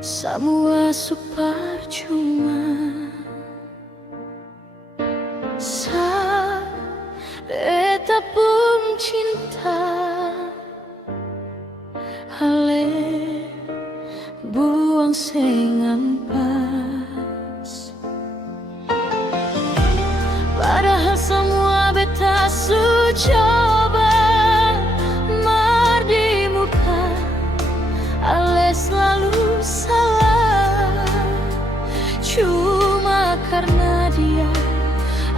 semua percuma. Sa beta pun cinta, ale buang sengan pas. Padahal semua beta su coba mar di muka, ale selalu salah. Cuma karena dia,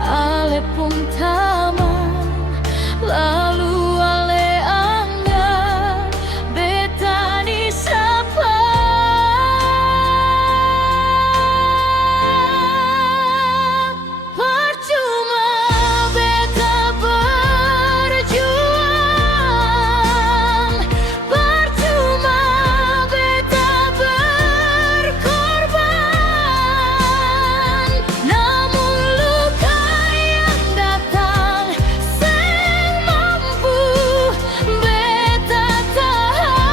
ale pun taman. Lalu ale anggap beta ni sapa. Percuma beta berjuang, percuma beta berkorban. Namun luka yang datang seng mampu beta tahan.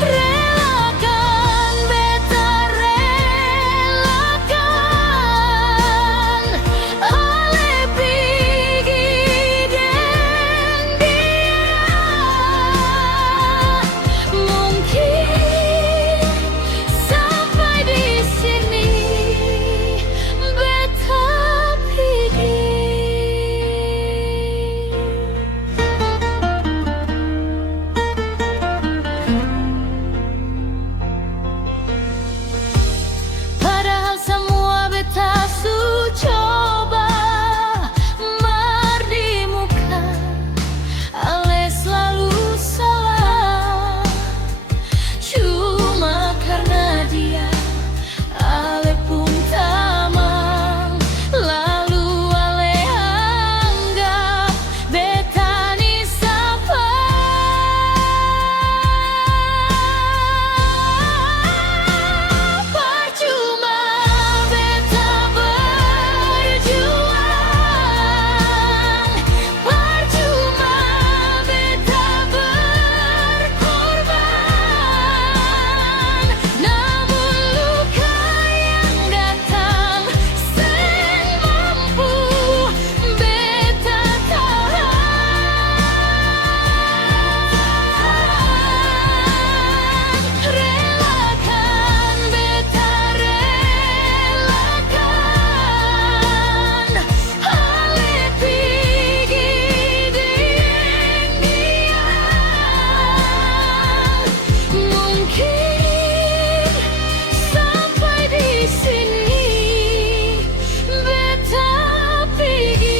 Relakan beta relakan, ale pigi deng dia. Mungkin sampai di sini beta pigi. Padahal semua beta su coba mar di muka, ale selalu salah. Cuma karena dia, ale pun tamang. Lalu ale anggap beta ni sapa. Percuma beta berjuang, percuma beta berkorban. Namun luka yang datang seng mampu beta tahan. Relakan beta relakan, ale pigi deng dia. Mungkin sampai di sini beta pigi.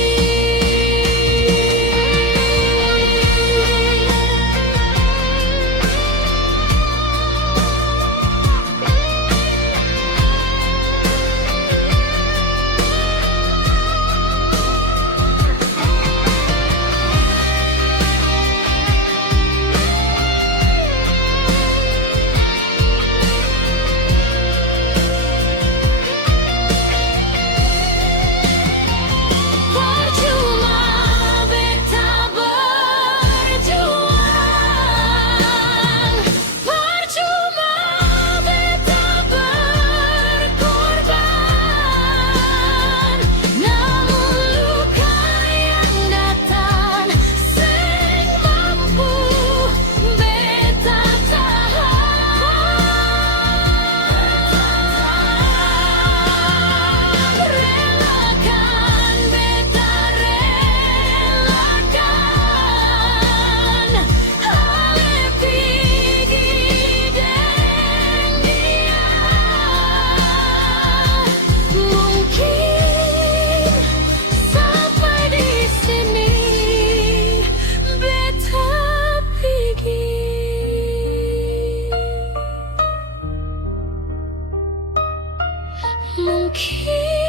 Percuma beta berjuang, percuma beta berkorban. Namun luka yang datang seng mampu beta tahan. Relakan beta relakan, ale pigi deng dia. Mungkin sampai di sini beta pigi. Mungkin